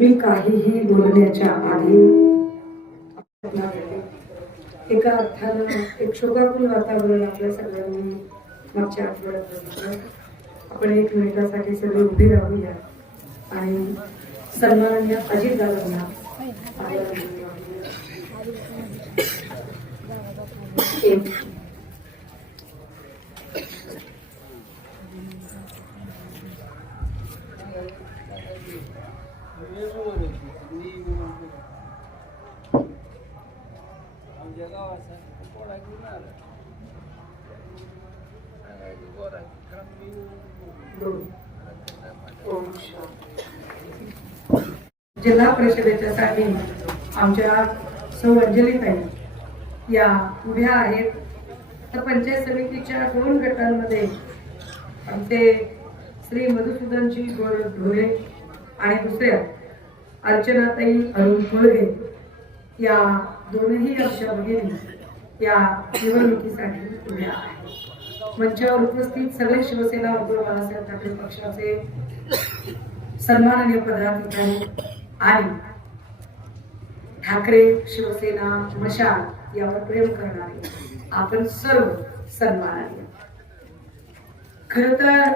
मी काहीही बोलण्याच्या आधी एका अर्थानं एक शोकाकुल वातावरण आपल्या सगळ्यांनी मागच्या आठवड्यात बघितलं. आपण एक मिनिटासाठी सगळे उभे राहूया आणि सन्माननीय अजितदादांना जिल्हा परिषदेच्या साठी आमच्या सौ अंजलीताई या उभ्या आहेत. तर पंचायत समितीच्या 2 गटांमध्ये आमचे श्री मधुसूदनजी ढोरे आणि दुसऱ्या अर्चनाताई अरुण कोळगे या दोनही आमच्या भगिनी या निवडणुकीसाठी उभ्या आहेत. मंचावर उपस्थित सगळे शिवसेना उद्धव बाळासाहेब ठाकरे पक्षाचे सन्माननीय पदाधिकारी आणि ठाकरे शिवसेना मशाल यावर प्रेम करणारे आपण सर्व सन्माननीय. खर तर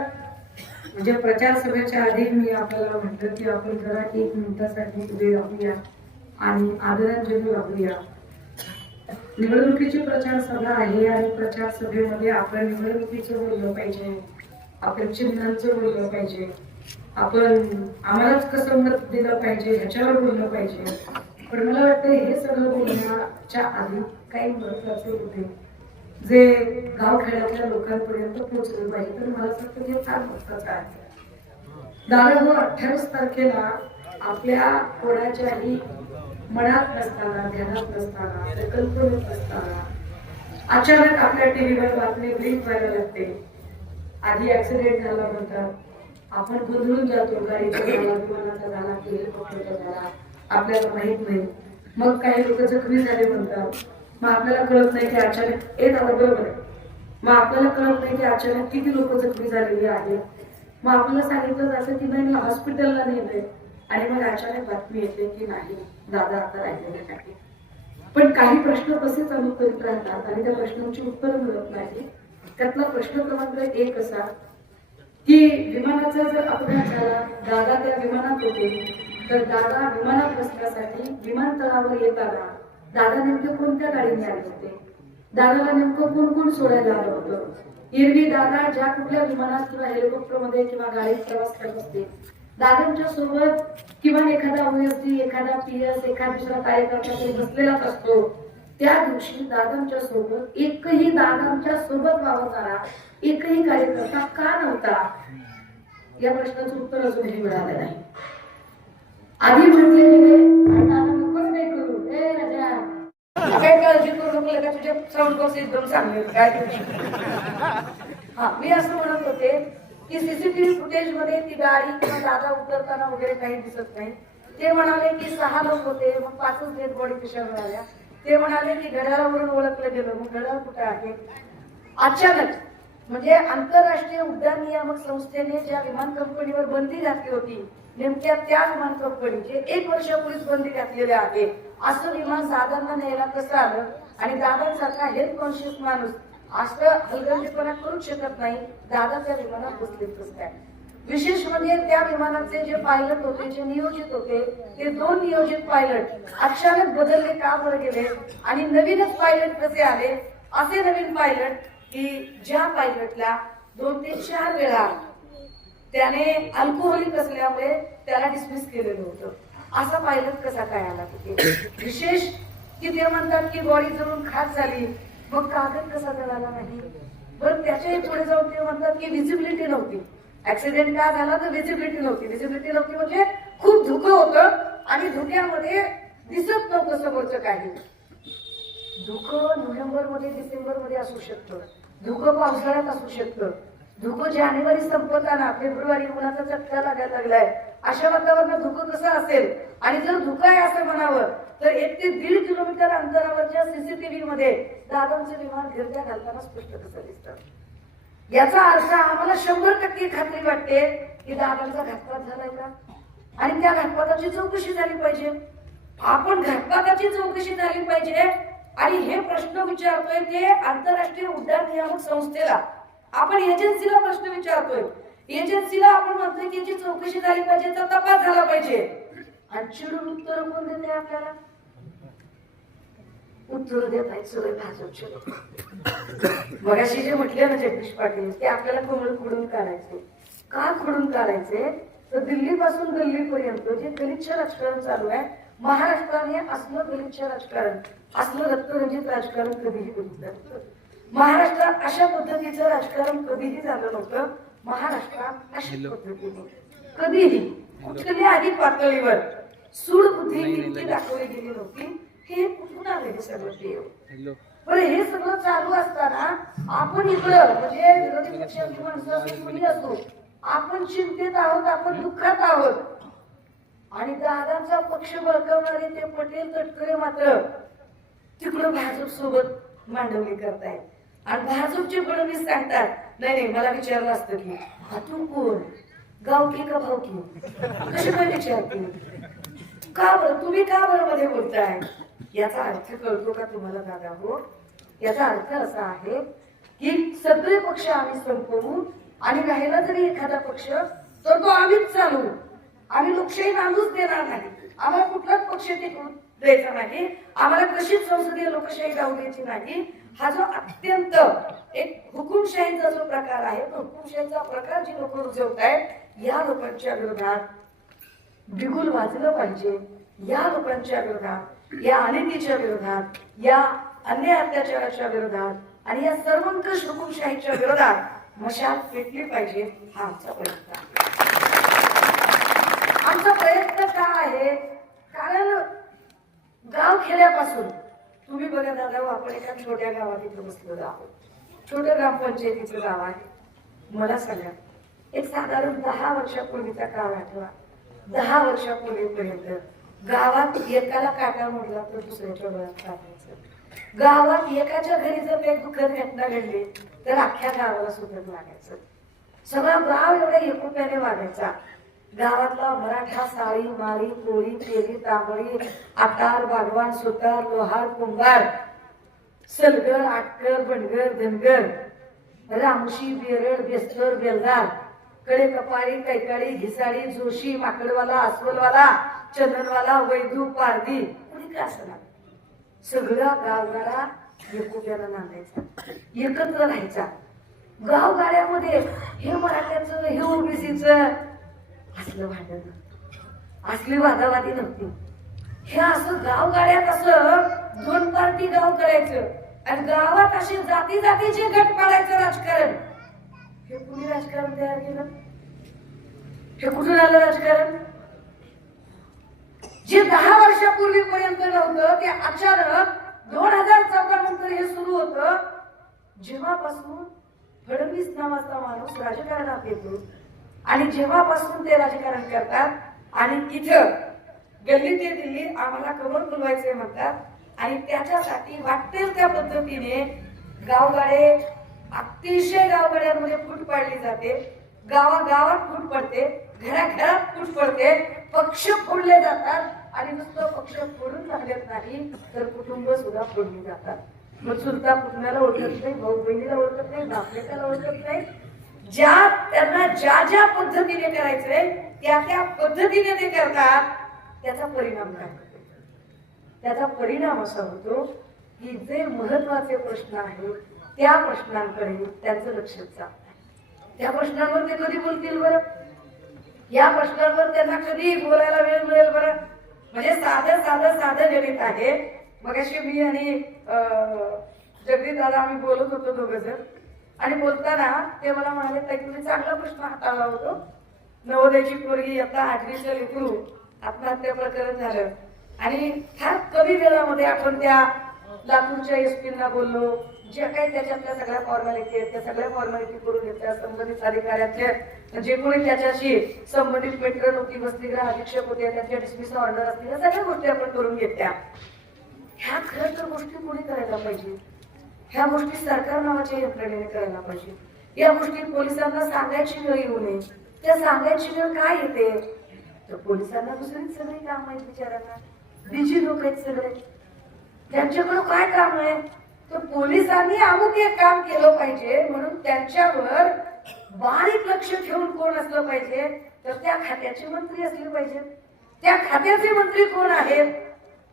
म्हणजे प्रचार सभेच्या आधी मी आपल्याला म्हटलं की आपण जरा 1 मिनिटासाठी उभे राहूया आणि आदरांजली वाहूया. निवडणुकीची प्रचार सभा आहे आणि प्रचार सभेमध्ये आपण निवडणुकीचं बोललं पाहिजे, आपण चिन्हांचं बोललं पाहिजे, आपण आम्हालाच कसं मत दिलं पाहिजे ह्याच्यावर बोललं पाहिजे. पण मला वाटतं हे सगळं बोलण्याच्या आधी काही महत्वाचे होते जे गावखेड्यातल्या लोकांपर्यंत पोहोचले पाहिजे. तर मला वाटतं हे फार महत्वाचं आहे. दादा 28 तारखेला आपल्या कोणाच्याही मनात नसताना, ध्यानात नसताना, कल्पनेत नसताना अचानक आपल्या टीव्हीवर बातमी ब्रीफ व्हायला लागते. आधी ऍक्सिडेंट झाला म्हणतात, आपण गोंधळून जातो, गाडीचा झाला, विमानाचा झाला की हेलिकॉप्टरचा झाला, आपल्याला माहित नाही. मग काही लोक जखमी झाले म्हणतात, मग आपल्याला कळत नाही की अचानक बरोबर आहे. मग आपल्याला कळत नाही की अचानक किती लोक जखमी झालेली आहेत. मग आपल्याला सांगितलं जातं की नाही हॉस्पिटलला नेलंय आणि मग अचानक बातमी येते की नाही दादा आता राहिलेले नाही. पण काही प्रश्न कसे चालू करीत राहतात आणि त्या प्रश्नांची उत्तर मिळत नाही. त्यातला प्रश्न क्रमांक 1 असा की विमानाचा जर अपघात झाला, दादा त्या विमानात होते, तर दादा विमानात बसण्यासाठी विमानतळावर येताना दादा नेमके कोणत्या गाडीने आले होते, दादाला नेमकं कोण कोण सोडायला आलं होतं. एरवी दादा ज्या कुठल्या विमानात किंवा हेलिकॉप्टरमध्ये किंवा गाडीत प्रवास करत असते, दादांच्या सोबत किंवा एखादा ओएसडी, एखादा पीएस, एखादा दुसरा कार्यकर्ता तरी बसलेलाच असतो. त्या दिवशी दादांच्या सोबत एकही दादांच्या सोबत वावरणारा एकही कार्यकर्ता का नव्हता, या प्रश्नाचं उत्तर अजूनही मिळालं नाही. आधी म्हटले नाही करू काय काळजी करू नको का तुझ्या साऊंड बॉक्स एकदम चांगले काय. मी असं म्हणत होते की सीसीटीव्ही फुटेज मध्ये ती गाडी किंवा दादा उतरताना वगैरे काही दिसत नाही. ते म्हणाले की 6 लोक होते, मग 5च डेड बॉडी कशा मिळाल्या. ते म्हणाले की घड्याळावरून ओळखलं गेलं, मग घड्याळ कुठे आहे. अचानक म्हणजे आंतरराष्ट्रीय उड्डाण नियामक संस्थेने ज्या विमान कंपनीवर बंदी घातली होती, नेमक्या त्या विमान कंपनीचे 1 वर्षापूर्वीच बंदी घातलेली आहे. असं विमान दादांना न्यायला कसं आलं आणि दादांसारखा हेल्थ कॉन्शियस माणूस असं हलगर्जीपणा करूच शकत नाही. दादा त्या विमानात बसले कसं काय. विशेष म्हणजे त्या विमानाचे जे पायलट होते, जे नियोजित होते, ते 2 नियोजित पायलट अचानक बदलले का बरं गेले आणि नवीनच पायलट कसे आले. असे नवीन पायलट की ज्या पायलटला 2 ते 4 वेळा त्याने अल्कोहोलिक असल्यामुळे त्याला डिसमिस केलेलं होतं. असा पायलट कसा काय आला तिथे. विशेष की ते म्हणतात की बॉडी जळून खाक झाली, मग कागद कसा जळाला नाही. बरं त्याच्याही पुढे जाऊन ते म्हणतात की व्हिजिबिलिटी नव्हती. ऍक्सिडेंट का झाला तर व्हिजिबिलिटी नव्हती. व्हिजिबिलिटी नव्हती म्हणजे खूप धुकं होतं आणि धुक्यामध्ये दिसत नव्हतं समोरचं काही. धुकं नोव्हेंबर मध्ये, डिसेंबर मध्ये असू शकतं, धुकं पावसाळ्यात असू शकतं, धुकं जानेवारी संपताना फेब्रुवारी उन्हाचा चटका लागायला लागलाय. अशा वातावरणात धुकं कसं असेल. आणि जर धुकं आहे असं म्हणावं तर 1 ते 1.5 किलोमीटर अंतरावरच्या सीसीटीव्ही मध्ये दादांचं विमान गिरत्या घालताना स्पष्ट कसं दिसतं. याचा अर्थ आम्हाला 100% खात्री वाटते की दादांचा घातपात झालाय का, आणि त्या घातपाताची चौकशी झाली पाहिजे. आपण घातपाताची चौकशी झाली पाहिजे आणि हे प्रश्न विचारतोय ते आंतरराष्ट्रीय उड्डाण नियामक संस्थेला, आपण एजन्सीला प्रश्न विचारतोय. एजन्सीला आपण म्हणतोय की याची चौकशी झाली पाहिजे, तर तपास झाला पाहिजे. आणि चिडून उत्तर कोण देते आपल्याला? उत्तर देत आहेत सगळे भाजपचे लोक. मगाशी जे म्हटले ना जगदीश पाटील, ते आपल्याला कमळ खोडून काढायचे. का खोडून काढायचे? तर दिल्ली पासून दिल्लीपर्यंत जे गलिच्छ राजकारण चालू आहे, महाराष्ट्राने असलं गलिच्छ राजकारण, असलं रक्तरंजित राजकारण कधीही बघितलं नव्हतं. महाराष्ट्रात अशा पद्धतीचं राजकारण कधीही झालं नव्हतं. महाराष्ट्रात अशा पद्धतीने कधीही कुठल्याही पातळीवर सूड बुद्धी इतकी दाखवली गेली नव्हती. हे कुठून आले हे सगळं देव? बरं, हे सगळं चालू असताना आपण इकडं म्हणजे विरोधी पक्षाची माणसं कुणी असो, आपण चिंतेत आहोत, आपण दुःखात आहोत. आणि दादांचा पक्ष बळकावणारे ते पटेल तटकरे मात्र तिकडं भाजप सोबत मांडवली करतायत. आणि भाजपचे फडणवीस सांगतात, नाही नाही, मला विचारलं असतं की तू कोण, गावकी का भावकी, कशी काय विचारते, का बरं तुम्ही का बरं मध्ये बोलताय? याचा अर्थ कळतो का तुम्हाला दादा? हो, याचा अर्थ असा आहे की सगळे पक्ष आम्ही संपवू आणि राहिला जरी एखादा पक्ष तर तो आम्हीच चालू. आम्ही लोकशाही नांदूच देणार नाही. आम्हाला कुठलाच पक्ष टिकवून द्यायचा नाही. आम्हाला कशीच संसदीय लोकशाही राहू द्यायची नाही. हा जो अत्यंत एक हुकुमशाहीचा जो प्रकार आहे, तो हुकुमशाहीचा प्रकार जी लोक रुजवतायत, या लोकांच्या विरोधात बिगुल वाजलं पाहिजे. या लोकांच्या विरोधात, या अनितीच्या विरोधात, या अन्याय अत्याचाराच्या विरोधात आणि या सर्वंकष हुकुमशाहीच्या विरोधात मशाल पेटली पाहिजे. हा आमचा प्रयत्न आहे. आमचा प्रयत्न का आहे? कारण गाव खेड्यापासून तुम्ही बघा दादा, आपण एका छोट्या गावात इथे बसलेलो आहोत. छोट्या ग्रामपंचायतीचं गाव आहे. मला सांगा, एक साधारण 10 वर्षापूर्वीचा काळ आठवा. 10 वर्षापूर्वीपर्यंत गावात एकाला काटा मोडला तर दुसऱ्याच्या डोळ्यात काढायचं. गावात एकाच्या घरी जर काही दुःखद घटना घडली तर अख्ख्या गावाला सुधर लागायचं. सगळा गाव एवढ्या एकोप्याने वागायचा. गावातला मराठा, साळी, माळी, कोळी, तेली, तांबडी, आटार, बागवान, सुतार, लोहार, कुंभार, सलगर, आटकर, बनगर, धनगर, रामशी, बेरड, बेस्तर, बेलदार, कडे कपाळी, कैकाळी, घिसाळी, जोशी, माकडवाला, अस्वलवाला, चंदनवाला, वैदू, पारधी, कुणी का असणार, सगळा गावगाडा एकोप्याला नांदायचा, एकत्र राहायचा. गावगाड्यामध्ये हे मराठ्याचं, हे ओबीसीचं असलं भांडण नव्हतं, असली वादावादी नव्हती. हे असं गावगाड्यात असं 2 पार्टी गाव करायचं आणि गावात असे जाती जातीचे गट पाडायचं राजकारण. हे कुणी राजकारण तयार केलं? हे कुठून आलं राजकारण? जे 10 वर्षापूर्वीपर्यंत नव्हतं ते अचानक 2014 नंतर हे सुरू होतं. जेव्हापासून फडणवीस नावाचा माणूस राजकारणात येतो आणि जेव्हापासून ते राजकारण करतात आणि इथं गल्ली ते दिल्ली आम्हाला कमळ फुलवायचे म्हणतात आणि त्याच्यासाठी वाटेल त्या पद्धतीने गावगाडे, अतिशय गावगाड्यांमध्ये फूट पाडली जाते, गावागावात फूट पडते, घराघरात फूट पडते, पक्ष फोडले जातात आणि नुसतं पक्ष फोडून टाकलेत नाही तर कुटुंब सुद्धा फोडली जातात. मग चुलता पुतण्याला ओळखत नाही, भाऊ बहिणीला ओळखत नाही, बापलेकाला ओळखत नाही. त्यांना ज्या पद्धतीने करायचंय त्या पद्धतीने ते करतात. त्याचा परिणाम काय होतो? त्याचा परिणाम असा होतो की जे महत्वाचे प्रश्न आहेत त्या प्रश्नांकडे त्यांचं लक्ष जात नाही. त्या प्रश्नांवर ते कधी बोलतील बरं? या प्रश्नांवर त्यांना कधी बोलायला वेळ मिळेल बरं? म्हणजे साधं गणित आहे. मगाशी मी आणि जगदीश दादा आम्ही बोलत होतो दोघं जण आणि बोलताना ते मला म्हणाले, ताई तुम्ही चांगला प्रश्न हाताळला होतो. नवोदयाची पोरगी आता 8वीचं लेकरू आत्महत्या प्रकरण झालं आणि फार कमी वेळामध्ये आपण त्या लातूरच्या एसपींना बोललो. जे काही त्याच्यातल्या सगळ्या फॉर्मॅलिटी आहेत त्या सगळ्या फॉर्मॅलिटी करून घेतल्या. संबंधित अधिकाऱ्यांचे जे कोणी त्याच्याशी संबंधित मेट्रोन होती, वसतिगृह अधीक्षक होते, त्यांच्या डिसमिस ऑर्डर असतील, या सगळ्या गोष्टी आपण करून घेतल्या. ह्या खरं तर गोष्टी कोणी करायला पाहिजे? ह्या गोष्टी सरकार नावाच्या यंत्रणेने करायला पाहिजे. या गोष्टी पोलिसांना सांगायची वेळ येऊ नये. त्या सांगायची वेळ काय येते? तर पोलिसांना दुसरीच सगळी काम आहेत बिचारांना, बिजी लोक आहेत सगळे, त्यांच्याकडे काय काम आहे? तर पोलिसांनी अमुक एक काम केलं पाहिजे म्हणून त्यांच्यावर बारीक लक्ष ठेवून कोण असलं पाहिजे? तर त्या खात्याचे मंत्री असले पाहिजे. त्या खात्याचे मंत्री कोण आहेत?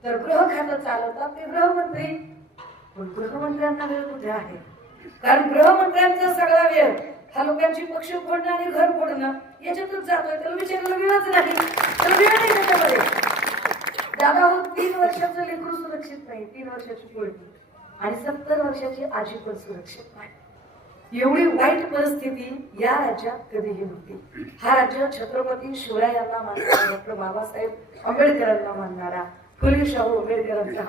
तर गृह खातं चालवतात ते गृहमंत्री. पण गृहमंत्र्यांना वेळ कुठे आहे? कारण गृहमंत्र्यांचा सगळा वेळ हा लोकांची पक्ष फोडणं आणि घर फोडणं याच्यातच जातोय. त्याला विचारायला वेळच नाही, तर वेळ नाही त्याच्यामध्ये. दादा हो, 3 वर्षाचं लेकरू सुरक्षित नाही, 3 वर्षाची पोरगी, आणि 70 वर्षाची आजी पण सुरक्षित नाही. एवढी वाईट परिस्थिती या राज्यात कधीही नव्हती. हा राज्य छत्रपती शिवरायांना मानणारा, डॉक्टर बाबासाहेब आंबेडकरांना मानणारा, फुले शाहू आंबेडकरांचा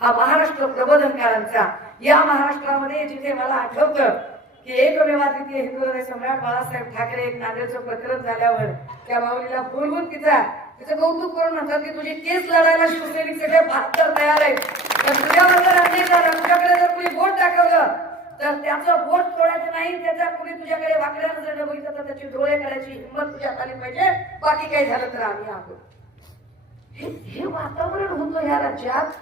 हा महाराष्ट्र प्रबोधनकारांचा, या महाराष्ट्रामध्ये जिथे मला आठवतं की एकमेवाद्वितीय हिंदू हृदय सम्राट बाळासाहेब ठाकरे एक नांदेडचं प्रकरण झाल्यावर त्या माऊलीला बोलवून तिचं कौतुक करून म्हणतात की तुझे केस लढायला शिवसैनिक सगळे 72 तयार आहेत, तर तुझ्याबद्दल अन्याय झाला, तुझ्याकडे जर कुणी बोट दाखवलं तर त्याचं बोट तोडायचं नाही, त्याचा कुणी तुझ्याकडे वाकड्या नजरेने बघितलं तर त्याची डोळे काढायची हिंमत तुझ्यात आली पाहिजे, बाकी काही झालं तर आम्ही आहोत. हे वातावरण होतं या राज्यात.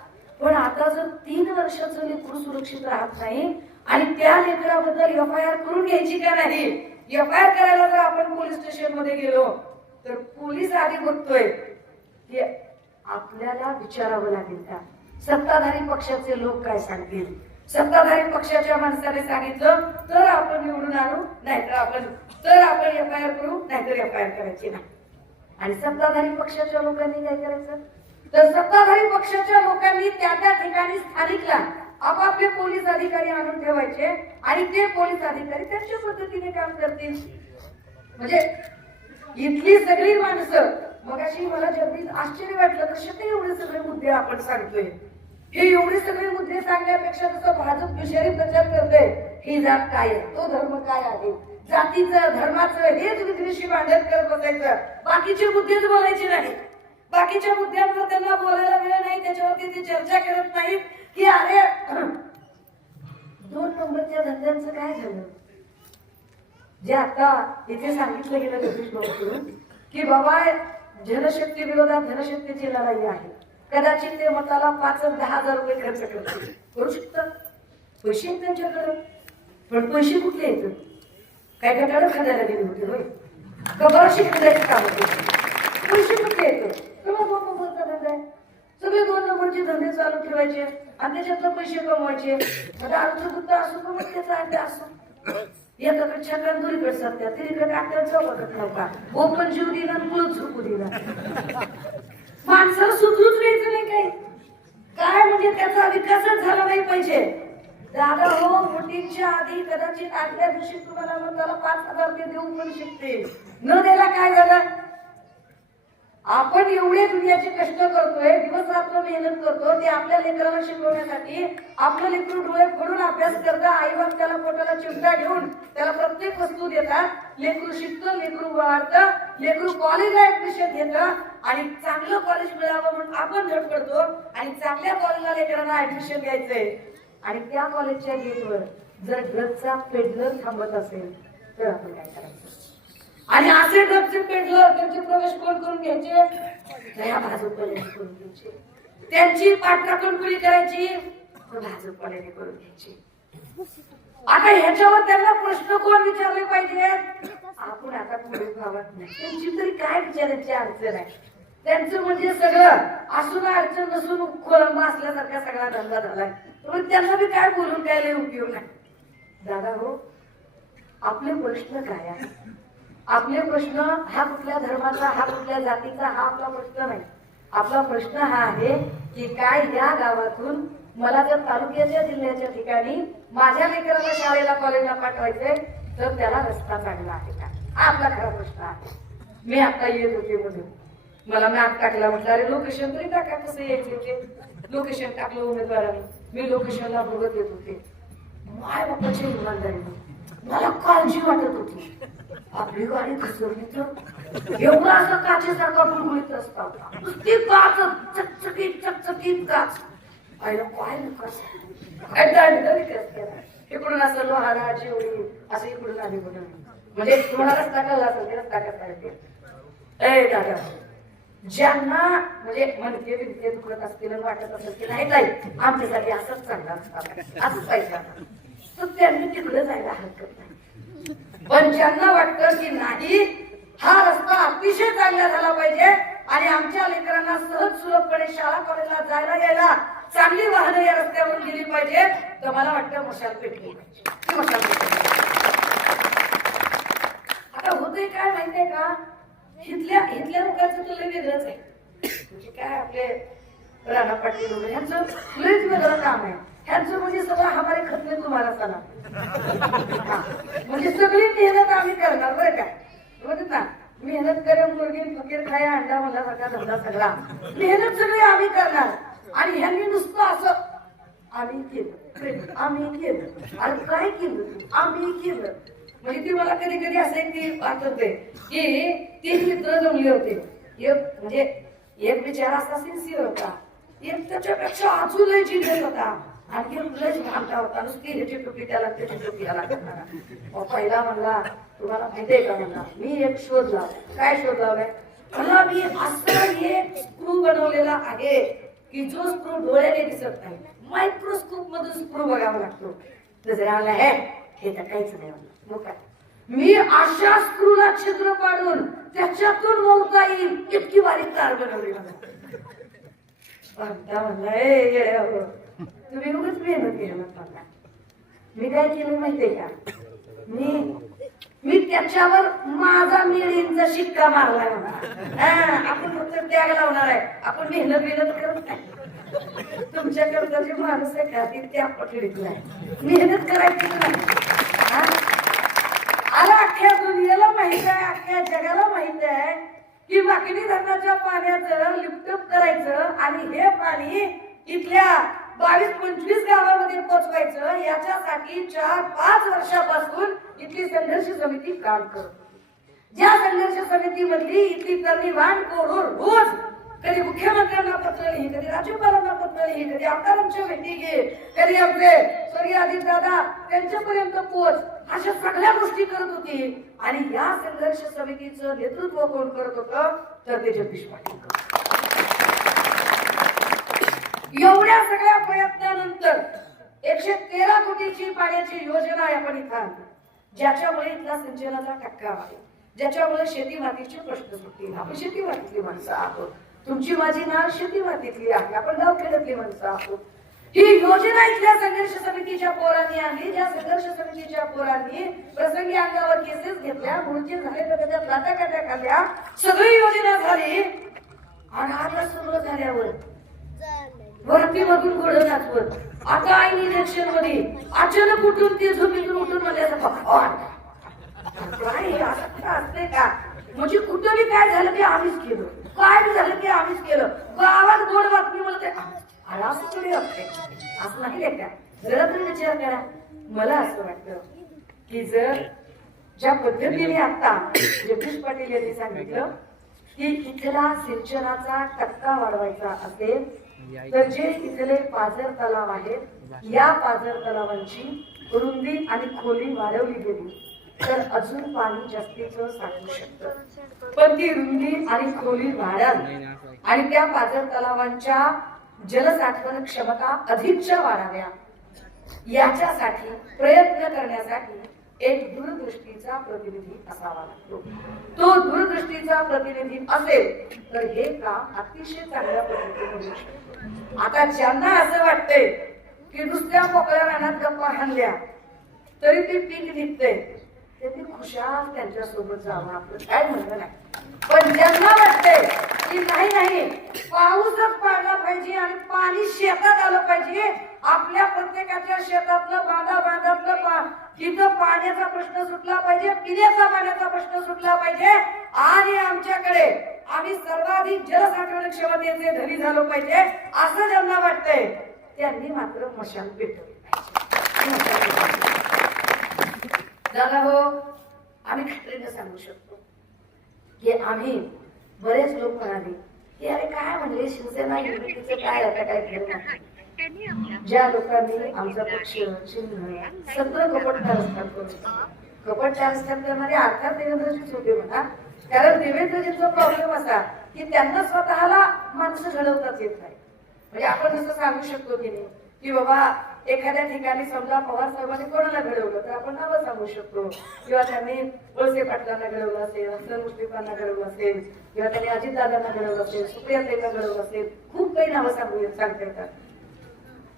पण आता जर 3 वर्षाचं लेकरू सुरक्षित राहत नाही आणि त्या लेकराबद्दल FIR करून घ्यायची का नाही? FIR करायला जर आपण पोलीस स्टेशन मध्ये गेलो तर पोलीस आधी बघतोय की आपल्याला विचारावं लागेल का, सत्ताधारी पक्षाचे लोक काय सांगतील, सत्ताधारी पक्षाच्या माणसाने सांगितलं तर आपण निवडून आणू, नाहीतर आपण FIR करू, नाहीतर FIR करायची नाही. आणि सत्ताधारी पक्षाच्या लोकांनी काय करायचं? तर सत्ताधारी पक्षाच्या लोकांनी त्या ठिकाणी स्थानिकला आपापले पोलीस अधिकारी आणून ठेवायचे आणि ते पोलीस अधिकारी त्यांच्या पद्धतीने काम करतील. म्हणजे इथली सगळी माणसं, मगाशी मला जगदीश आश्चर्य वाटलं कसे ते एवढे सगळे मुद्दे आपण सांगतोय. हे एवढे सगळे मुद्दे सांगण्यापेक्षा जसं भाजप विषयी प्रचार करते, ही जात काय आहे, तो धर्म काय आहे, जातीचं धर्माचं हेच विषयी भांडण करत बसायचं, बाकीचे मुद्देच बोलायचे नाही. बाकीच्या मुद्द्यांवर त्यांना बोलायला वेळ नाही, त्याच्यावरती ते चर्चा करत नाहीत की अरे 2 नंबरच्या धंद्यांचं काय झालं. जे आता इथे सांगितलं गेलं जगदीश भाऊकडून की बाबा जनशक्ती विरोधात धनशक्तीची लढाई आहे, कदाचित ते मताला 5-10 हजार रुपये खर्च करतील, करू शकतात, पैसे आहेत त्यांच्याकडे. पण पैसे कुठले येत? काय गटाडं खांद्याला गेले होते होय, कबराशी खांद्याची काम होते, पैसे कुठले येत? तेव्हा 2 नंबरचा धंदा आहे, सगळे 2 नंबरचे धंदे चालू ठेवायचे आणि त्याच्यातलं पैसे कमवायचे. दारूचं दुध असो का मग त्याचा अंडा असो, एकाकडे छकन दुरीकडे सत्या, तिरीकडे आकड्या चौकात नव्हता, ओपन जीव दिला आणि मुळच झोपू दिला. माणसाला सुधरूच घ्यायचं नाही काही, काय म्हणजे त्याचा विकासच झाला नाही पाहिजे. दादा हो, वोटिंगच्या आधी कदाचित आदल्या दिवशी तुम्हाला मताला 5,000 रुपये देऊ पण शकते, न द्यायला काय झालं? आपण एवढे दुनियाचे कष्ट करतोय, दिवस रात्र मेहनत करतो, ते आपल्या लेकराला शिकवण्यासाठी. आपलं लेकरू डोळे फोडून अभ्यास करतं, आईबाप त्याला पोटाला चिमटा घेऊन त्याला प्रत्येक वस्तू देतात, लेकरू शिकतं, लेकरू वाढतं, लेकरू कॉलेजला ऍडमिशन घेतं आणि चांगलं कॉलेज मिळावं म्हणून आपण धडपडतो आणि चांगल्या कॉलेजला लेकरांना ऍडमिशन घ्यायचंय. आणि त्या कॉलेजच्या गेटवर जर ड्रग्सचा पेडलर थांबत असेल तर आपण काय करायचं? आणि असे ड्रग्सचे पेडलर त्यांचे प्रवेश कोण करून घ्यायचे? या भाजपवाल्याने करून घ्यायचे, त्यांची पाठराखण करायची, भाजपवाल्याने करून घ्यायची. आता ह्याच्यावर त्यांना प्रश्न कोण विचारले पाहिजे? आपण आता पुढे भावत नाही, त्यांची तरी काय विचारायची अडचण आहे? त्यांचं म्हणजे सगळं असून अडचण नसून खोळंब असल्यासारखा सगळा धंदा झालाय, पण त्यांना बी काय बोलून काय लय उपयोग नाही. दादा हो, आपले प्रश्न काय आहे? आपले प्रश्न हा कुठल्या धर्माचा, हा कुठल्या जातीचा, हा आपला प्रश्न नाही. आपला प्रश्न हा आहे की काय या गावातून मला जर तालुक्याच्या जिल्ह्याच्या ठिकाणी माझ्या लेकराला शाळेला कॉलेजला पाठवायचंय तर त्याला रस्ता चांगला आहे का, हा आपला खरा प्रश्न आहे. मी आता येत होते म्हणून मला मॅप टाकला, म्हटलं अरे लोकेशन तरी टाका, कसं यायचे ते. लोकेशन टाकलं उमेदवाराने, मी लोकेशनला बघत येत होते. माय बापाच्या इमानदारीने मला काळजी वाटत होती, आपली गाडी घसरली तर एवढा असा काचेसारखा गुळगुळीत रस्ता होता, नुसती काच, चकचकीत चकचकीत काच. आईला काय विकास केला, इकडून असं लोहारा जेवढी असं इकडून आली म्हणून म्हणजे तुम्हाला रस्ता कळला असेल की रस्ता कसा आहे ए दादा, ज्यांना म्हणजे मनके बिनके दुखत असतील आणि वाटत असेल की नाही ताई आमच्यासाठी असंच चांगलं असंच पाहिजे तर त्यांनी तिकडे जायला हरकत नाही. पण ज्यांना वाटतं की नाही हा रस्ता अतिशय चांगला झाला पाहिजे आणि आमच्या लेकरांना सहज सुलभपणे शाळा कॉलेजला जायला यायला चांगली वाहनं या रस्त्यावरून गेली पाहिजे, तर मला वाटतं मशाल पेटली पाहिजे. मशाल पेटली. आता होतंय काय माहितीये का, इथल्या लोकांचं तुला वेगळंच आहे. म्हणजे काय आपले राणा पाटील वगैरे ह्यांचं लयच वेगळं काम आहे. ह्यांचं म्हणजे सगळं हमारे खतने तुम्हाला चला, म्हणजे सगळी मेहनत आम्ही करणार बरं काय. बघत ना, मेहनत करे मुलगी फकीर खाया अंडा मला सगळा धंदा सगळा, मेहनत सगळी आम्ही करणार. आणि ह्यांनी नुसतं असं आम्ही केलं आम्ही केलं आणि काय केलं आम्ही केलं. म्हणजे ती मला कधी कधी असे की आठवते की 3 मित्र जमले होते. एक म्हणजे एक बिचारा असा सिन्सिअर होता, एक त्याच्यापेक्षा अजूनही जिल्ह्यात होता, आणखी लयच भामटा होता. नुसती ह्याची टोपी त्याला त्याची टोपी याला करणारा. पहिला म्हणला तुम्हाला माहितीये का, म्हणला मी एक शोध लावलाय. काय शोध लावलाय म्हणला, मी असं एक स्क्रू बनवलेला आहे की जो स्क्रू डोळ्याने दिसत नाही, मायक्रोस्कोप मधून स्क्रू बघावा लागतो. जसं म्हणला हे तर काहीच नाही म्हणलं. मग काय, मी अशा स्क्रूला छिद्र पाडून त्याच्यातून मोजता येईल इतकी बारीक तार बनवली. म्हणला तुम्ही उगाच मेहनत केली म्हणता. मी काय केलं माहितीये का, मी त्याच्यावर माझा मिळींचा शिक्का मारलाय म्हणा. आपण फक्त त्याग लावणार आहे, आपण मेहनत करत नाही. तुमच्याकडचा जे माणूस आहे का त्या पकडीतला आहे, मेहनत करायची नाही. आला अख्ख्या दुनियेला माहित आहे, अख्ख्या जगाला माहित आहे की माकणी धरणाच्या पाण्याचं लिफ्टअप करायचं आणि हे पाणी इथल्या 22-25 गावामध्ये पोहोचवायचं, याच्यासाठी 4-5 वर्षापासून इथली संघर्ष समिती काम करत होती. ज्या संघर्ष समितीमधली इथली तरुणीवान कोरोर रोज कधी मुख्यमंत्र्यांना पत्र लिही, कधी राज्यपालांना पत्र लिही, कधी आमदारांच्या भेटी घे, कधी आपले स्वर्गीय अजितदादा त्यांच्यापर्यंत पोहोच, अशा सगळ्या गोष्टी करत होती. आणि या संघर्ष समितीचं नेतृत्व कोण करत होतं, तर ते जगदीश पाटील. एवढ्या सगळ्या प्रयत्नानंतर 113 कोटीची पाण्याची योजना आपण इथं आणली, ज्याच्यामुळे इथला सिंचनाचा टक्का आहे, ज्याच्यामुळे शेती मातीचे प्रश्न सुटतील. आपण शेती मातीतली माणसं आहोत, तुमची माझी नाळ शेती मातीतली आहे, आपण गावखेड्यातली माणसं आहोत. ही योजना इथल्या संघर्ष समितीच्या पोरांनी आणली, ज्या संघर्ष समितीच्या पोरांनी प्रसंगी अंगावर केसेस घेतल्या, मूळचे झाले तर त्याच्यात लाटा काट्या खाल्ल्या, सगळी योजना झाली. आणि आता सगळं झाल्यावर भरतीमधून घोडं नाचवत, आता ऐन इलेक्शन मध्ये अचानक उठून ते झोपेतून उठून म्हणजे असते का, म्हणजे कुठंही काय झालं ते आम्हीच केलं, काय झालं ते आम्हीच केलं, गावात गोड बातमी मला ते असं नाही का. जरा तरी विचार करा. मला असं वाटतं की जर ज्या पद्धतीने आता जगदीश पाटील यांनी सांगितलं की इथला सिंचनाचा टक्का वाढवायचा असेल, तर जे इथले पाझर तलाव आहेत या पाझर तलावांची रुंदी आणि खोली वाढवली गेली तर अजून पाणी जास्तीचं साठू शकतं. पण ती रुंदी आणि खोली वाढाल आणि त्या पाझर तलावांच्या जलसाठवण क्षमता अधिकच्या वाढाव्या, याच्यासाठी प्रयत्न करण्यासाठी एक दूरदृष्टीचा प्रतिनिधी असावा लागतो. तो दूरदृष्टीचा प्रतिनिधी असेल तर हे काम अतिशय चांगल्या पद्धतीने होऊ शकते. आता ज्यांना असं वाटतंय की नुसत्या मोकळ्या रानात गप्पा हाणल्या तरी ते पीक निघते, ते खुशाल त्यांच्या सोबत जावं, आपलं काय म्हणणं नाही. पण ज्यांना वाटतंय की नाही पाऊसच पडला पाहिजे आणि पाणी शेतात आलं पाहिजे, आपल्या प्रत्येकाच्या शेतातलं बांधातलं तिथं पाण्याचा प्रश्न सुटला पाहिजे, पिण्याचा पाण्याचा प्रश्न सुटला पाहिजे आणि आमच्याकडे आम्ही सर्वाधिक जलसाठवण क्षमतेचे धनी झालो पाहिजे, असं ज्यांना वाटतंय त्यांनी मात्र मशाल पेटवली पाहिजे. दादा हो, आम्ही खात्रीने सांगू शकतो की आम्ही बरेच लोक म्हणाले की अरे काय म्हणले शिवसेना युतीचं काय आता काय केलं नाही. ज्या लोकांनी आमचा पक्ष चिन्ह सगळं कपट कारस्थान करून कपट डान्स करणारे अर्थात देवेंद्रजीच होते म्हणा. कारण देवेंद्रजींचा प्रॉब्लेम असा की त्यांना स्वतःला माणसं घडवताच येत नाही. म्हणजे आपण जसं सांगू शकतो की नाही की बाबा एखाद्या ठिकाणी समजा पवार साहेबांनी कोणाला घडवलं तर आपण नावं सांगू शकतो, किंवा त्यांनी वळसे पाटलांना घडवलं असेल, हसन मुश्रीफांना घडवलं असेल, किंवा त्यांनी अजितदादांना घडवलं असेल, सुप्रियाताईंना घडवलं असेल, खूप काही नावं सांगता येतात.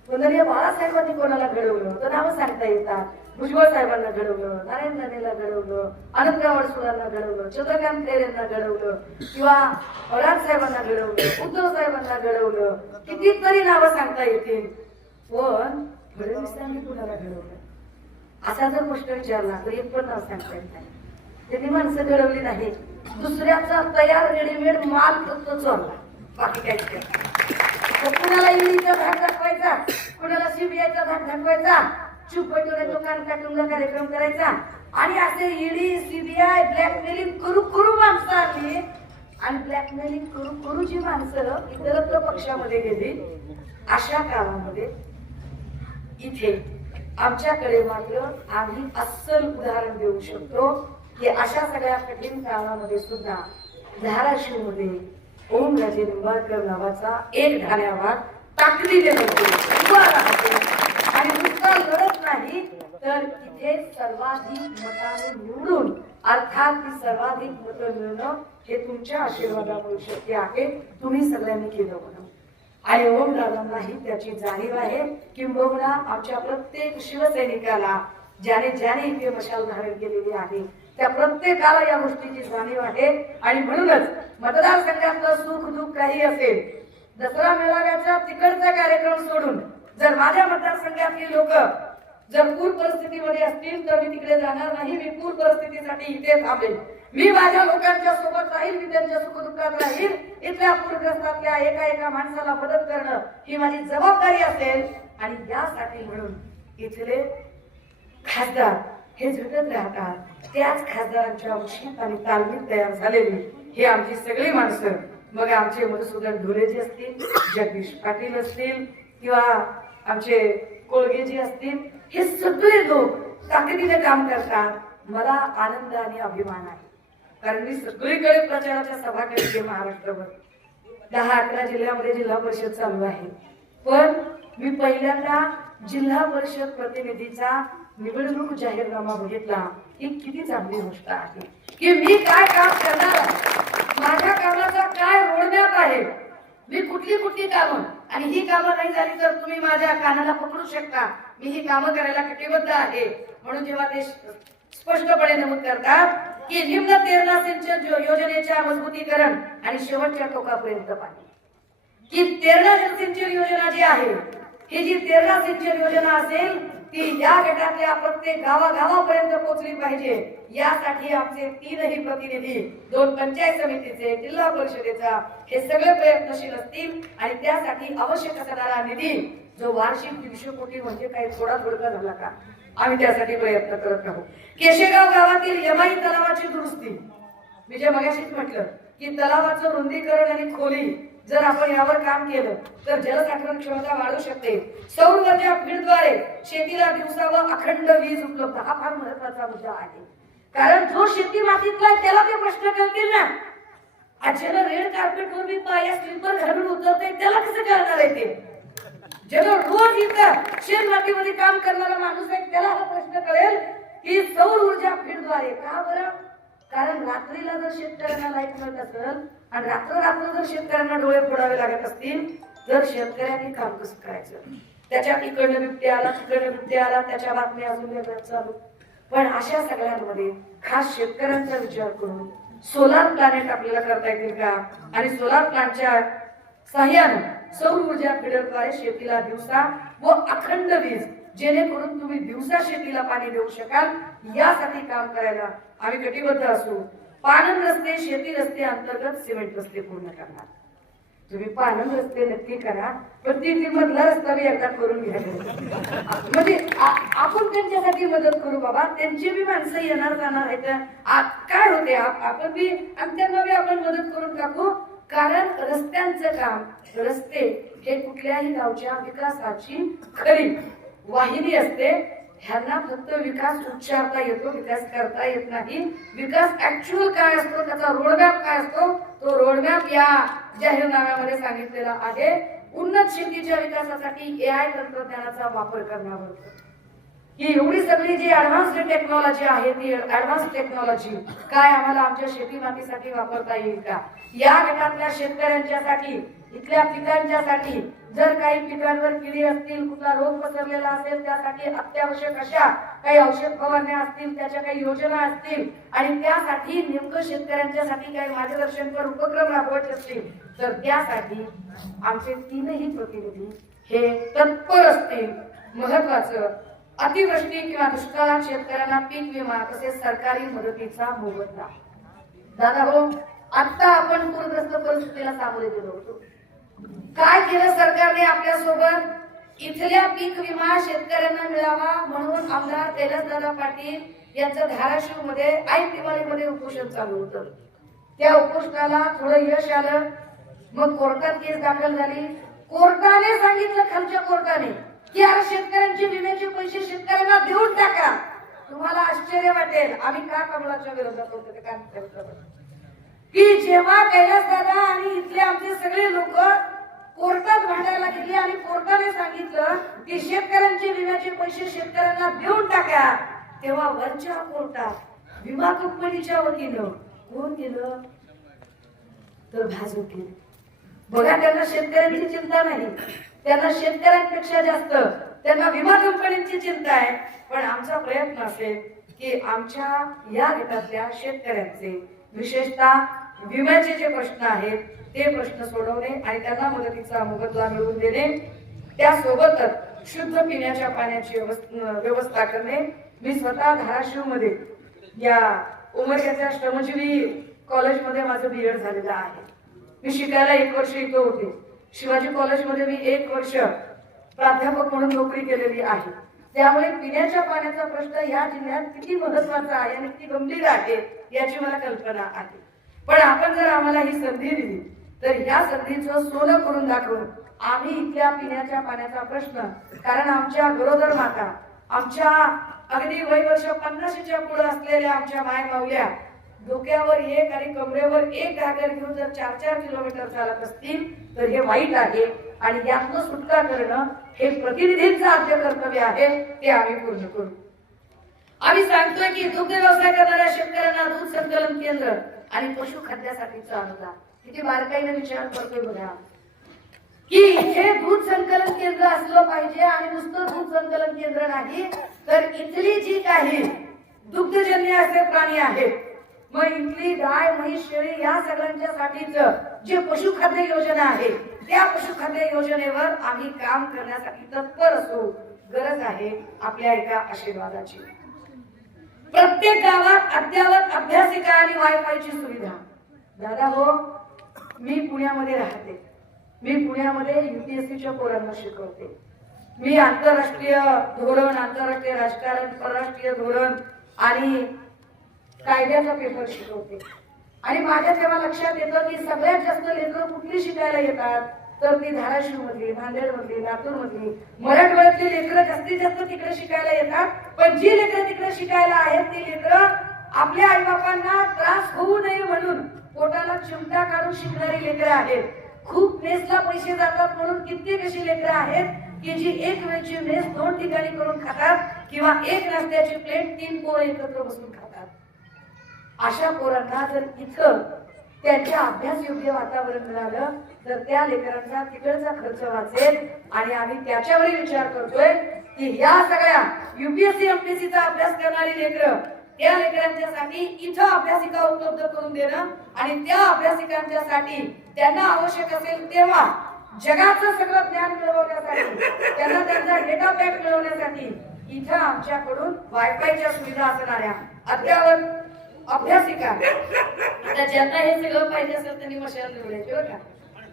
वंदनीय बाळासाहेबांनी कोणाला घडवलं तर नावं सांगता येतात. भुजबळ साहेबांना घडवलं, नारायण राणेला घडवलं, आनंदराव अडसुळांना घडवलं, चंद्रकांत खैरेंना घडवलं, किंवा राज साहेबांना घडवलं, उद्धव साहेबांना घडवलं, कितीतरी नावं सांगता येतील. पण फडणवीसांनी कुणाला घडवलं असा जर प्रश्न विचारला तर एक पण नाव सांगता येत नाही. त्यांनी माणसं घडवली नाही, दुसऱ्याचा तयार रेडीमेड माल फक्त चोरला, बाकी काहीच नाही. कुणाला ईडीचा धाक दाखवायचा, कुणाला सीबीआयचा धाक दाखवायचा, चुप बैठवले दुकान काटून कार्यक्रम करायचा, आणि असे ईडी सीबीआय ब्लॅकमेलिंग करू माणसं आली, आणि ब्लॅकमेलिंग करू जी माणसं इतरत्र पक्षामध्ये गेली. अशा काळामध्ये इथे आमच्याकडे मात्र आम्ही अस्सल उदाहरण देऊ शकतो की अशा सगळ्या कठीण काळामध्ये सुद्धा धाराशिव मध्ये ओमराजे निंबाळकर नावाचा एक ढाण्यावाद ताकदीने लढतो, आणि नुसता लढत नाही तर इथे सर्वाधिक मताने निवडून, अर्थात ती सर्वाधिक मतं मिळणं हे तुमच्या आशीर्वादामुळे शक्य आहे. तुम्ही सगळ्यांनी केलं म्हणून, आणि ओमदादांनाही त्याची जाणीव आहे. किंबहुना आमच्या प्रत्येक शिवसैनिकाला ज्याने इथे मशाल धारण केलेली आहे त्या प्रत्येकाला या गोष्टीची जाणीव आहे. आणि म्हणूनच मतदारसंघातलं सुख दुःख काही असेल, दसरा मेळाव्याचा तिकडचा कार्यक्रम सोडून जर माझ्या मतदारसंघातली लोक जर पूर परिस्थितीमध्ये असतील तर मी तिकडे जाणार नाही. मी पूर परिस्थितीसाठी इथे थांबेल. मी माझ्या लोकांच्या सोबत राहील, मी त्यांच्या सुखदुःखात राहील. इथल्या पूरग्रस्तातल्या एका माणसाला मदत करणं ही माझी जबाबदारी असेल. आणि यासाठी म्हणून इथले खासदार हे झटत राहतात. त्याच खासदारांच्या औषध आणि तालमीत तयार झालेली ही आमची सगळी माणसं, मग आमचे मधुसूदन ढोलेजी असतील, जगदीश पाटील असतील, किंवा आमचे कोळगेजी असतील, हे सगळे लोक ताकदीने काम करतात. मला आनंद आणि अभिमान आहे, कारण मी सगळीकडे प्रचाराच्या सभा करते महाराष्ट्रभर. 10-11 जिल्ह्यामध्ये जिल्हा परिषद चालू आहे. पण मी पहिल्यांदा जिल्हा परिषद प्रतिनिधीचा निवडणूक जाहीरनामा बघितला. ही किती चांगली गोष्ट आहे की मी काय काम करणार, माझ्या कामाचा काय रोडमॅप आहे, मी कुठली कामं, आणि ही कामं नाही झाली तर तुम्ही माझ्या कानाला पकडू शकता. मी ही कामं करायला कटिबद्ध आहे. म्हणून जेव्हा ते स्पष्टपणे नमूद करतात की निम्न तेरणा सिंचन योजनेच्या मजबूतीकरण आणि शेवटच्या टोकापर्यंत पाणी, की तेरणा सिंचन योजना जी आहे, ही जी तेरणा सिंचन योजना असेल ती या गटातल्या प्रत्येक गावागावापर्यंत पोहोचली पाहिजे. यासाठी आमचे 3ही प्रतिनिधी, 2 पंचायत समितीचे, जिल्हा परिषदेचा, हे सगळे प्रयत्नशील असतील. आणि त्यासाठी आवश्यक असणारा निधी जो वार्षिक 150 कोटी म्हणजे काही थोडका झाला का, आम्ही त्यासाठी प्रयत्न करत आहोत. केशेगाव गावातील यमाई तलावाची दुरुस्ती, मी जे मगाशीच म्हटलं की तलावाचं रुंदीकरण आणि खोली जर आपण यावर काम केलं तर जलसाठवण क्षमता वाढू शकते. सौर ऊर्जा ग्रीडद्वारे शेतीला दिवसा व अखंड वीज उपलब्ध, हा फार महत्वाचा मुद्दा आहे. कारण जो शेती मातीतला त्याला ते प्रश्न करतील ना, ज्याला रेड कार्पेटवर मी पाया स्लीपर घालून उतरते त्याला कसं करणार आहे ते, ज्याला रोज इथं शेत मातीमध्ये काम करणारा माणूस आहे त्याला हा प्रश्न कळेल की सौर ऊर्जा ग्रीडद्वारे. का बरं? कारण रात्रीला जर शेतकऱ्यांना लाईट मिळत असेल आणि रात्र जर शेतकऱ्यांना डोळे फोडावे लागत असतील तर शेतकऱ्यांनी काम कसं करायचं, त्याच्या इकडनं बिबट्या आला, तिकडनं बिबट्या आला, त्याच्या बातम्या अजून वेगळ्या चालू. पण अशा सगळ्यांमध्ये खास शेतकऱ्यांचा विचार करून सोलार प्लॅनेट आपल्याला करता येतील का, आणि सोलार प्लांटच्या साह्याने सौर ऊर्जा फिडरद्वारे शेतीला दिवसा व अखंड वीज, जेणेकरून तुम्ही दिवसा शेतीला पाणी देऊ शकाल, यासाठी काम करायला आम्ही कटिबद्ध असू. पाणंद रस्ते, शेती रस्ते अंतर्गत सिमेंट रस्ते पूर्ण करणार. तुम्ही पाणंद रस्ते नक्की करा, पण ती मधला रस्ता बी एकदा करून घ्या. म्हणजे आपण त्यांच्यासाठी मदत करू बाबा, त्यांची बी माणसं येणार जाणार आहेत, काय होते आपण बी आणि त्यांना बी आपण मदत करून टाकू. कारण रस्त्यांचं काम, रस्ते हे कुठल्याही गावच्या विकासाची खरी वाहिनी असते. ह्यांना फक्त विकास उच्चारता येतो, विकास करता येत नाही. विकास ऍक्च्युअल काय असतो, त्याचा रोडमॅप काय असतो, तो रोडमॅप या जाहीरनाम्यामध्ये सांगितलेला आहे. उन्नत शेतीच्या विकासासाठी AI तंत्रज्ञानाचा वापर करण्यावर, ही एवढी सगळी जी ऍडव्हान्स्ड टेक्नॉलॉजी आहे, ती ऍडव्हान्स टेक्नॉलॉजी काय आम्हाला आमच्या शेती मातीसाठी वापरता येईल का? या गटातल्या शेतकऱ्यांच्यासाठी, इथल्या पिकांच्यासाठी जर काही पिकांवर किडी असतील, कुठला रोग पसरलेला असेल, त्यासाठी अत्यावश्यक अशा काही औषध फवारण्या असतील, त्याच्या काही योजना असतील आणि त्यासाठी नेमकं शेतकऱ्यांच्यासाठी काही मार्गदर्शनपर उपक्रम राबवायचे असतील, तर त्यासाठी आमचे तीनही प्रतिनिधी हे तत्पर असतील. महत्वाचं, अतिवृष्टी किंवा दुष्काळात शेतकऱ्यांना पीक विमा तसेच सरकारी मदतीचा मोबदला. दादा हो, आता आपण पूरग्रस्त परिस्थितीला सामोरे गेलो होतो. काय केलं सरकारने आपल्या सोबत? इथल्या पीक विमा शेतकऱ्यांना मिळावा म्हणून आमदार कैलासदादा पाटील यांचं धाराशिव मध्ये ऐन दिवाळीमध्ये उपोषण चालू होतं. त्या उपोषणाला थोडं यश आलं, मग कोर्टात केस दाखल झाली. कोर्टाने सांगितलं, खालच्या कोर्टाने, की अरे शेतकऱ्यांचे विम्याचे पैसे शेतकऱ्यांना देऊन टाका. तुम्हाला आश्चर्य वाटेल आम्ही का कमळाच्या विरोधात होतो ते काय म्हणतात, की जेव्हा कैलासदादा आणि इथले आमचे सगळे लोक कोर्टात भांडायला गेली आणि कोर्टाने सांगितलं की शेतकऱ्यांचे विम्याचे पैसे शेतकऱ्यांना देऊन टाका, तेव्हा वरच्या कोर्टात विमा कंपनीच्या वतीनं कोण केलं तर भाजप केलं. बघा, त्यांना शेतकऱ्यांची चिंता नाही, त्यांना शेतकऱ्यांपेक्षा जास्त त्यांना विमा कंपन्यांची चिंता आहे. पण आमचा प्रयत्न असेल की आमच्या या गटातल्या शेतकऱ्यांचे विशेषतः विम्याचे जे प्रश्न आहेत ते प्रश्न सोडवणे आणि त्यांना मदतीचा मोबदला मिळवून देणे, त्यासोबतच शुद्ध पिण्याच्या पाण्याची व्यवस्था करणे. मी स्वतः धाराशिव मध्ये या उमरग्याच्या श्रमजीवी कॉलेजमध्ये माझं BEd झालेलं आहे. मी शिकायला 1 वर्ष इथं होते. शिवाजी कॉलेजमध्ये मी 1 वर्ष प्राध्यापक म्हणून नोकरी केलेली आहे. त्यामुळे पिण्याच्या पाण्याचा प्रश्न या जिल्ह्यात किती महत्वाचा आहे आणि किती गंभीर आहे याची मला कल्पना आहे. पण आपण जर आम्हाला ही संधी दिली तर या संधीचं सोनं करून दाखवून आम्ही इथल्या पिण्याच्या पाण्याचा प्रश्न, कारण आमच्या गरोदर माता, आमच्या अगदी वय वर्ष 50च्या पुढे असलेल्या आमच्या माय माऊल्या डोक्यावर एक आणि कमरेवर एक घागर घेऊन जर 4-4 किलोमीटर चालत असतील तर हे वाईट आहे आणि यातनं सुटका करणं हे प्रतिनिधींचं आद्य कर्तव्य आहे, ते आम्ही पूर्ण करू. आम्ही सांगतोय की दुग्ध व्यवसाय करणाऱ्या शेतकऱ्यांना दूध संकलन केंद्र आणि पशुखाद्यासाठीचं अनुदान किती बारकाईने विचार करतोय बघा, की इथे दूध संकलन केंद्र असलं पाहिजे आणि नुसतं दूध संकलन केंद्र नाही तर इथली जी काही दुग्धजन्य असे प्राणी आहेत, मग इथली गाय, म्हैस, शेळी या सगळ्यांच्यासाठीच जे पशुखाद्य योजना आहे त्या पशुखाद्य योजनेवर आम्ही काम करण्यासाठी तत्पर असू. गरज आहे आपल्या एका आशीर्वादाची. प्रत्येक गावात अद्ययावत अभ्यासिका आणि वायफायची सुविधा. दादा हो, मी पुण्यामध्ये राहते. मी पुण्यामध्ये UPSCच्या पोरांना शिकवते. मी आंतरराष्ट्रीय धोरण, आंतरराष्ट्रीय राजकारण, परराष्ट्रीय धोरण आणि कायद्याचा पेपर शिकवते. आणि माझ्या तेव्हा लक्षात येतं की सगळ्यात जास्त लेकरं कुठली शिकायला येतात तर ती धाराशिव मधली, नांदेड मधली, लातूर मधली, मराठवाड्यातली लेकरं जास्तीत जास्त तिकडे शिकायला येतात. पण जी लेकरं तिकडे शिकायला आहेत ती लेकरं आपल्या आईबापांना त्रास होऊ नये म्हणून पोटाला चिमटा काढून शिकणारी लेकरं आहेत. खूप मेसला पैसे जातात म्हणून कित्येक अशी लेकरं आहेत की जी एक वेळची मेस 2 ठिकाणी करून खातात किंवा एक नाश्त्याची प्लेट 3 पोरं एकत्र बसून खातात. अशा पोरांना जर इथं त्यांच्या अभ्यास योग्य वातावरण मिळालं तर त्या लेकरांचा तिकडचा खर्च वाचेल. आणि आम्ही त्याच्यावरही विचार करतोय की या सगळ्या UPSC MPSCचा अभ्यास करणारी लेकरं, त्या लेकरांच्यासाठी इथं अभ्यासिका उपलब्ध करून देणं आणि त्या अभ्यासिकांच्यासाठी त्यांना आवश्यक असेल तेव्हा जगाचं सगळं ज्ञान मिळवण्यासाठी, त्यांना त्यांचा डेटा पॅक मिळवण्यासाठी इथं आमच्याकडून वायफायच्या सुविधा असणाऱ्या अद्ययावत अभ्यासिका. आता ज्यांना हे सगळं पाहिजे असेल त्यांनी मशाल निवडायची बरं का.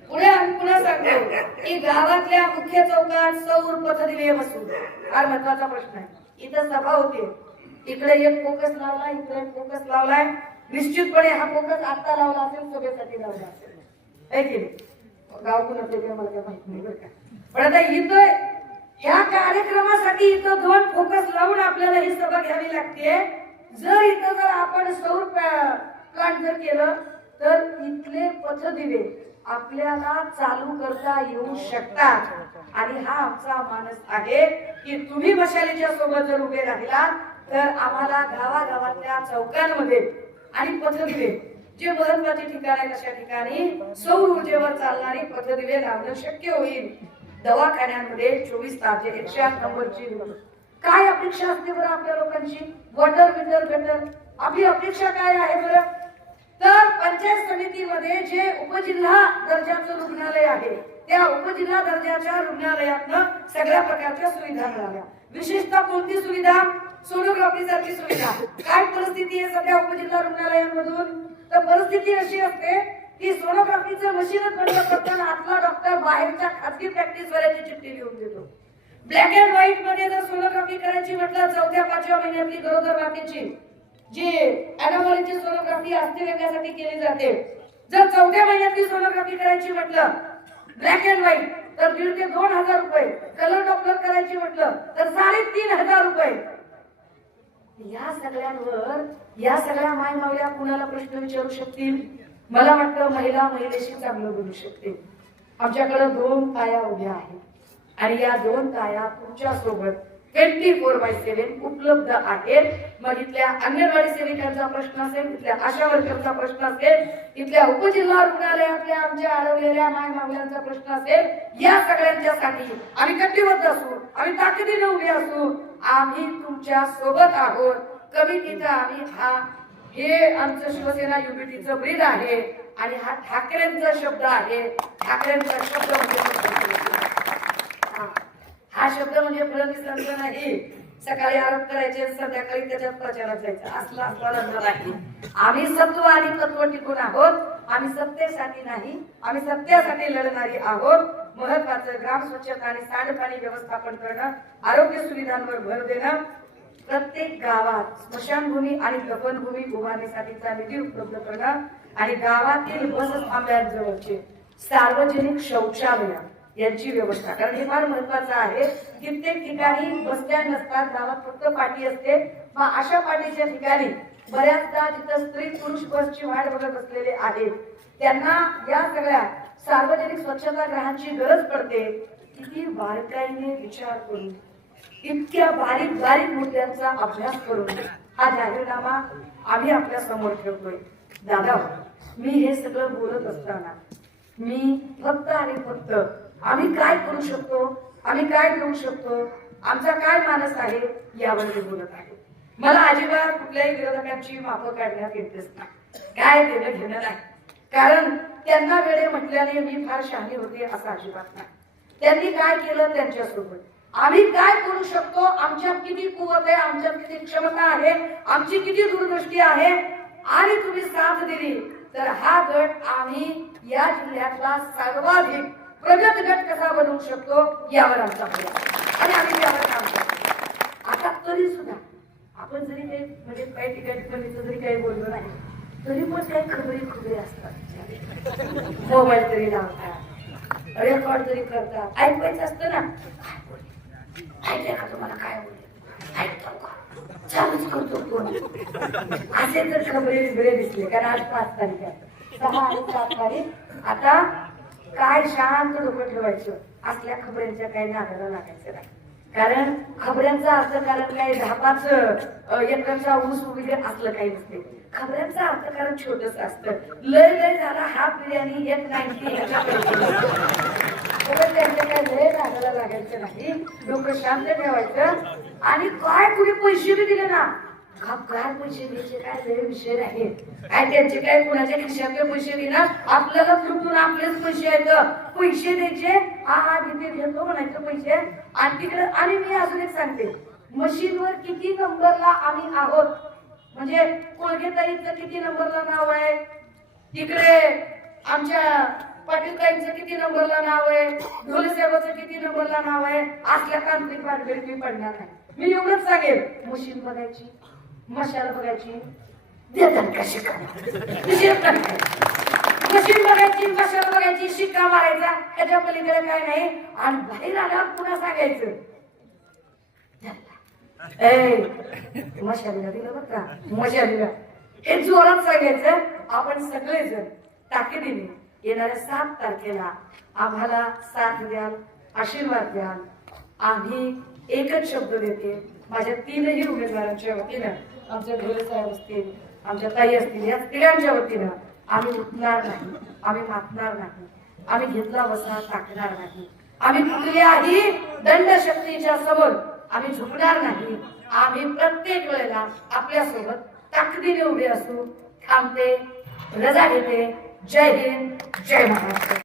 पुढे आम्ही पुन्हा सांगतो की गावातल्या मुख्य चौकात सौर पथदिवे बसवून, फार महत्वाचा प्रश्न आहे. इथं सभा होते, इकडे एक फोकस लावलाय, इकडे एक फोकस लावलाय. निश्चितपणे हा फोकस आता लावला असेल, सभेसाठी लावला असेल, है की नाही? गाव कुणाचं ते मला काय माहित नाही बरं का. पण आता इथं ह्या कार्यक्रमासाठी इथं 2 फोकस लावून आपल्याला ही सभा घ्यावी लागते. जर आपण सौर प्लांट जर केलं तर इथले पथदिवे आपल्याला चालू करता येऊ शकतात आणि हा आमचा मानस आहे की तुम्ही मशालीच्या सोबत जर उभे राहिला तर आम्हाला गावागावातल्या चौकांमध्ये आणि पथदिवे जे महत्वाचे ठिकाण आहेत अशा ठिकाणी सौर ऊर्जेवर चालणारी पथदिवे लावणं शक्य होईल. दवाखान्यांमध्ये 24 तास 108 नंबरची काय अपेक्षा असते बरं आपल्या लोकांची? वॉटर गटर आपली अपेक्षा काय आहे बरं? तर पंचायत समितीमध्ये जे उपजिल्हा दर्जाचं रुग्णालय आहे त्या उपजिल्हा दर्जाच्या रुग्णालयातनं सगळ्या प्रकारच्या सुविधा मिळाल्या. विशेषतः कोणती सुविधा? सोनोग्राफी सारखी सुविधा. काय परिस्थिती आहे सध्या उपजिल्हा रुग्णालयांमधून? तर परिस्थिती अशी असते की सोनोग्राफीचं मशीनच बंद करताना आतला डॉक्टर बाहेरच्या खासगी प्रॅक्टिस वाल्याची चिठ्ठी लिहून देतो. ब्लॅक अँड व्हाईट मध्ये जर सोनोग्राफी करायची म्हटलं 4थ्या-5व्या महिन्यातली गरोदर मातेची जी अॅनोमलीची सोनोग्राफी अस्थिव्यंगासाठी केली जाते, जर 4थ्या महिन्यातली सोनोग्राफी करायची म्हटलं ब्लॅक अँड व्हाईट तर 1,500 ते 2,000 रुपये. कलर डॉप्लर करायची म्हटलं तर 3,500 रुपये. या सगळ्या माय मावल्या कुणाला प्रश्न विचारू शकतील? मला वाटतं महिलेशी चांगलं बोलू शकते. आमच्याकडे 2 ताया उभ्या आहेत आणि या 2 ताया तुमच्या सोबत 24/7 उपलब्ध आहेत. मग इथल्या अंगणवाडी सेविकांचा प्रश्न असेल, इथल्या आशा वर्करचा प्रश्न असेल, इथल्या उपजिल्हा रुग्णालयातल्या आमच्या अडवलेल्या माय मावल्यांचा प्रश्न असेल, या सगळ्यांच्यासाठी आम्ही कटिबद्ध असू, आम्ही ताकदीने उभे असू. आम्ही तुमच्या सोबत आहोत. कमिटीचा आम्ही हे आमचं शिवसेना युनिटीचं ब्रीद आहे आणि हा ठाकरेंचा शब्द आहे. ठाकरेंचा शब्द म्हणजे हा शब्द म्हणजे फडणवीसांचा नाही. सकाळी आरोप करायचे संध्याकाळी त्याच्यात प्रचारात जायचं असला नाही. आम्ही सत्व आणि तत्व टिकून आहोत. आम्ही सत्तेसाठी नाही, आम्ही सत्यासाठी लढणारी आहोत. महत्वाचं ग्राम स्वच्छता आणि सांडपाणी व्यवस्थापन करणं, आरोग्य सुविधांवर भर देणं, प्रत्येक गावात स्मशानभूमी आणि दफनभूमी उभारण्यासाठीचा निधी उपलब्ध करणं आणि गावातील बस थांब्यांजवळचे सार्वजनिक शौचालय यांची व्यवस्था. कारण हे फार महत्वाचं आहे. कित्येक ठिकाणी बस स्टँड नसतात, गावात फक्त पाटी असते. मग अशा पाटीच्या ठिकाणी बऱ्याचदा जिथं स्त्री पुरुष बसची वाट बघत बसलेले आहेत त्यांना या सगळ्या सार्वजनिक स्वच्छतागृहांची गरज पडते. किती बारकाईने विचार करून, इतक्या बारीक बारीक मुद्द्यांचा अभ्यास करून हा जाहीरनामा आम्ही आपल्या समोर ठेवतोय. दादा, मी हे सगळं बोलत असताना मी फक्त आणि फक्त आम्ही काय करू शकतो, आम्ही काय देऊ शकतो, आमचा काय मानस आहे यावर मी बोलत आहे. मला अजिबात कुठल्याही विरोधकांची माफं काढण्यात इंटरेस्ट नाही, काय देणं घेणं नाही. कारण त्यांना वेळे म्हटल्याने मी फार शहाणी होते असं अजिबात नाही. त्यांनी काय केलं त्यांच्यासोबत, आम्ही काय करू शकतो, आमच्यात किती कुवत आहे, आमच्यात किती क्षमता आहे, आमची किती दूरदृष्टी आहे आणि तुम्ही साथ दिली तर हा गट आम्ही या जिल्ह्यातला सर्वाधिक प्रगत गट कसा बनवू शकतो यावर आमचा प्रयत्न आणि आम्ही यावर काम करतो. आता तरी सुद्धा आपण जरी काही ठिकाणी जरी काही बोललो नाही तरी पण काही खबरी असतात. मोबाईल तरी लावतात, रेकॉर्ड तरी करतात, ऐकवायचं असतं ना. ऐकलं का तुम्हाला काय बोलले, ऐकतो का, चालूच करतो कोण, असे तर खबरी बिबरे दिसले. कारण आज 5 तारीख आहे, 6 आणि 7 तारीख. आता काय शांत डोकं ठेवायचं, असल्या खबऱ्यांच्या काही नादाला लागायचं नाही. कारण खबऱ्यांचा अर्थकारण काही 10-5 एकरचा ऊस वगैरे असलं काही नसते. खबऱ्यांचा अर्थकारण छोटस असतं. लय झाला हा बिर्याणी 190 त्यांच्या काय लय नादाला लागायचं नाही. डोकं शांत ठेवायचं आणि काय कुणी पैसे बी दिले ना, काय पैसे द्यायचे काय लय विषय नाही. काय त्यांचे काय कुणाच्या खिशातले पैसे दिला, आपल्याला तुटून आपलेच पैसे आहेत. पैसे द्यायचे, हा तिथे घेतो म्हणायचं पैसे. आणि तिकडे आणि मी अजून एक सांगते, मशीनवर किती नंबरला आम्ही आहोत, म्हणजे कोळगेताईचं किती नंबरला नाव आहे, तिकडे आमच्या पाटीलताईंचं किती नंबरला नाव आहे, ढोले साहेबांचं किती नंबरला नाव आहे. असल्या तांत्रिक भानगडी मी पडणार नाही. मी एवढंच सांगेन, मशीन बघायची, मशाल बघायची, देतात का शिका, मशीन बघायची, मशाल बघायची, शिक्का मारायचा, त्याच्या पलीकडे काय नाही. आणि बाहेर आल्यावर पुन्हा सांगायचं मशालीला दिलं बरं का, मशालीला हे जोरात सांगायचं. आपण सगळेजण ताकदीने येणाऱ्या 7 तारखेला आम्हाला साथ द्याल, आशीर्वाद द्याल. आम्ही एकच शब्द देते, माझ्या 3ही उमेदवारांच्या वतीनं, आमच्या ढोले साहेब असतील, आमच्या ताई असतील, या तिघांच्या वतीनं आम्ही उठणार नाही, आम्ही मातणार नाही, आम्ही घेतला बसा टाकणार नाही, आम्ही कुठल्याही दंडशक्तीच्या समोर आम्ही झुकणार नाही. आम्ही प्रत्येक वेळेला आपल्यासोबत ताकदीने उभे असू. थांबते, रजा घेते. जय हिंद, जय महाराष्ट्र.